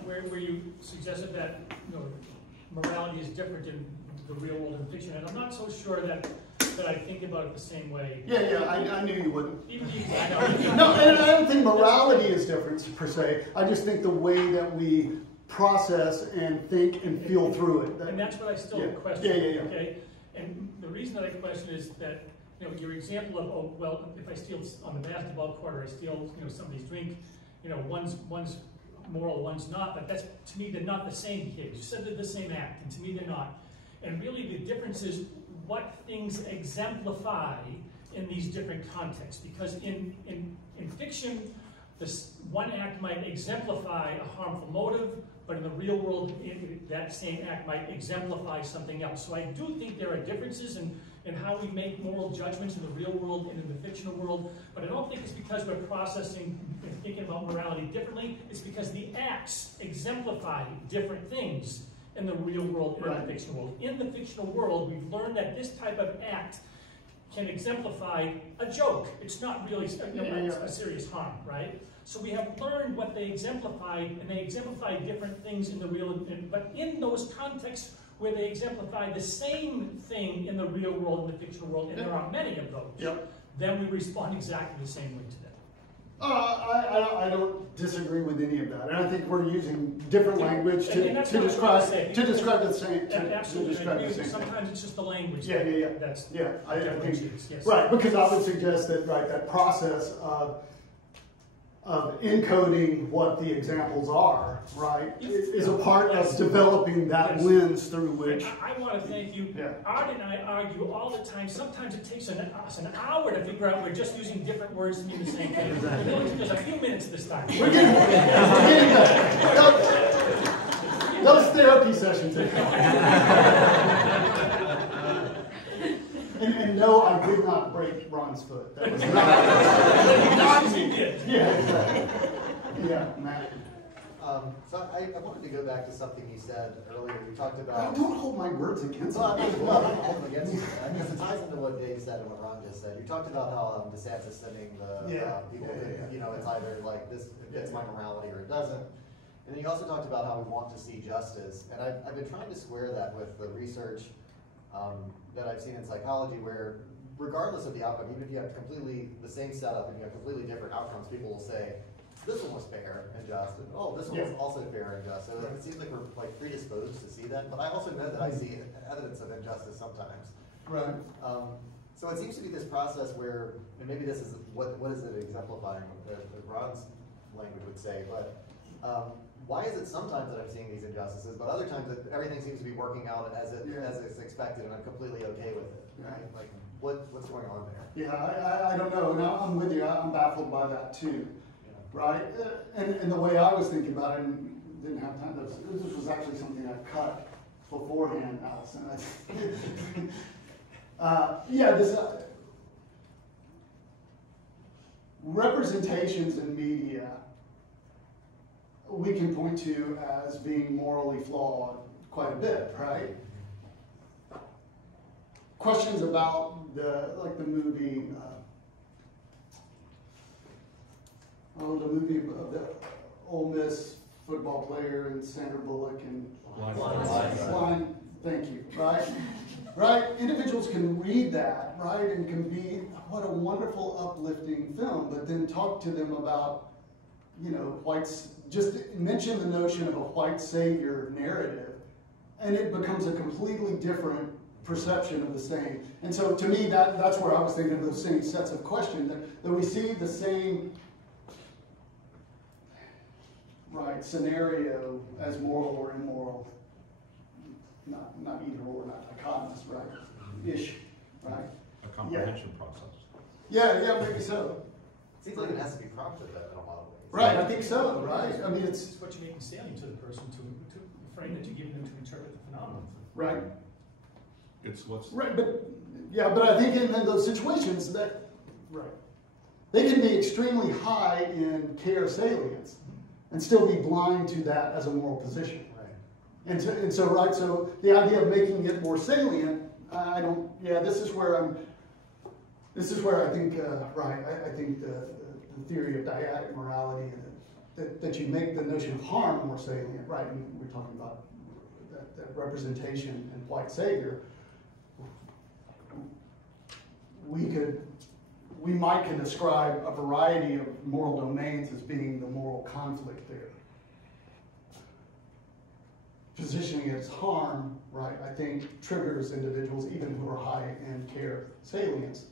where you suggested that morality is different in the real world and fiction, and I'm not so sure that I think about it the same way. Yeah, I knew you wouldn't. Even you, I know. No, and I don't think morality is different per se. I just think the way that we process and think and feel through it. And that's what I still question. Yeah. Okay, and the reason that I question is that your example of, oh well, if I steal on the basketball court, or I steal somebody's drink, one's moral, one's not. But that's, to me, they're not the same kids. You said they're the same act, and to me they're not. And really the difference is what things exemplify in these different contexts. Because in fiction, this one act might exemplify a harmful motive, but in the real world, that same act might exemplify something else. So I do think there are differences, and in how we make moral judgments in the real world and in the fictional world, but I don't think it's because we're processing and thinking about morality differently. It's because the acts exemplify different things in the real world and in the fictional world. In the fictional world, we've learned that this type of act can exemplify a joke. It's not really a serious harm, right? So we have learned what they exemplify, and they exemplify different things in the real, but in those contexts where they exemplify the same thing in the real world and the fictional world, and there are many of those, then we respond exactly the same way to them. I don't disagree with any of that, and I think we're using different language to describe the same. Sometimes it's just the language. I think yes. Right, because I would suggest that that process of encoding what the examples are, right, is a part of developing that lens through which. I want to thank you. Art and I argue all the time. Sometimes it takes us an hour to figure out we're just using different words to mean the same thing. There's a few minutes this time. We're getting better. That was therapy session today. And no, I did not break Ron's foot. That was not me. Yeah, exactly. Yeah, Matt. So I wanted to go back to something you said earlier. You talked about. Don't hold my words against me. Well, I'm not holding them against you, because it ties into what Dave said and what Ron just said. You talked about how DeSantis sending the people that, it's either like this fits my morality or it doesn't. And then you also talked about how we want to see justice. And I've been trying to square that with the research that I've seen in psychology, where regardless of the outcome, even if you have completely the same setup and you have completely different outcomes, people will say, this one was fair and just, and oh, this one was also fair and just. So it seems like we're predisposed to see that, but I also know that I see evidence of injustice sometimes. Right. So it seems to be this process where, and maybe this is, what is it exemplifying, that Ron's language would say, but why is it sometimes that I'm seeing these injustices, but other times that everything seems to be working out as it's expected, and I'm completely okay with it, right? Like, what's going on there? Yeah, I don't know, and I'm with you. I'm baffled by that too, right? And the way I was thinking about it, and didn't have time. This was actually something I cut beforehand, Allison. This representations in media we can point to as being morally flawed quite a bit, right? Questions about the movie, the movie of the Ole Miss football player and Sandra Bullock and Blind. Thank you. Right. Individuals can read that, right, and can be what a wonderful, uplifting film. But then talk to them about, whites. Just mention the notion of a white savior narrative, and it becomes a completely different perception of the same. And so to me, that's where I was thinking of those same sets of questions, that we see the same scenario as moral or immoral, not either or, not dichotomous, ish, right? A comprehension process. Yeah, maybe so. Seems like it has to be prompted that in a lot of ways. Right, I think so, right? I mean, it's what you're making salient to the person, to the frame that you're giving them to interpret the phenomenon. Right. It's what's right, but I think in those situations that they can be extremely high in care salience and still be blind to that as a moral position. Right. And so the idea of making it more salient, this is where I think I think the theory of dyadic morality, that you make the notion of harm more salient, right? And we're talking about that representation and white savior. We might describe a variety of moral domains as being the moral conflict there. Positioning it as harm, I think triggers individuals, even who are high in care salience,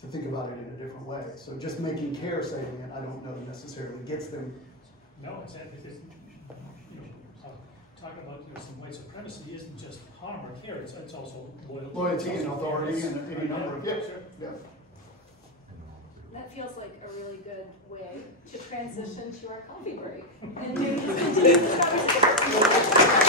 to think about it in a different way. So just making care salient, I don't know necessarily gets them. No, it's talking about some white supremacy isn't just harm or care, it's also loyalty and authority and any number of Sure. That feels like a really good way to transition to our coffee break. And maybe just continue this conversation.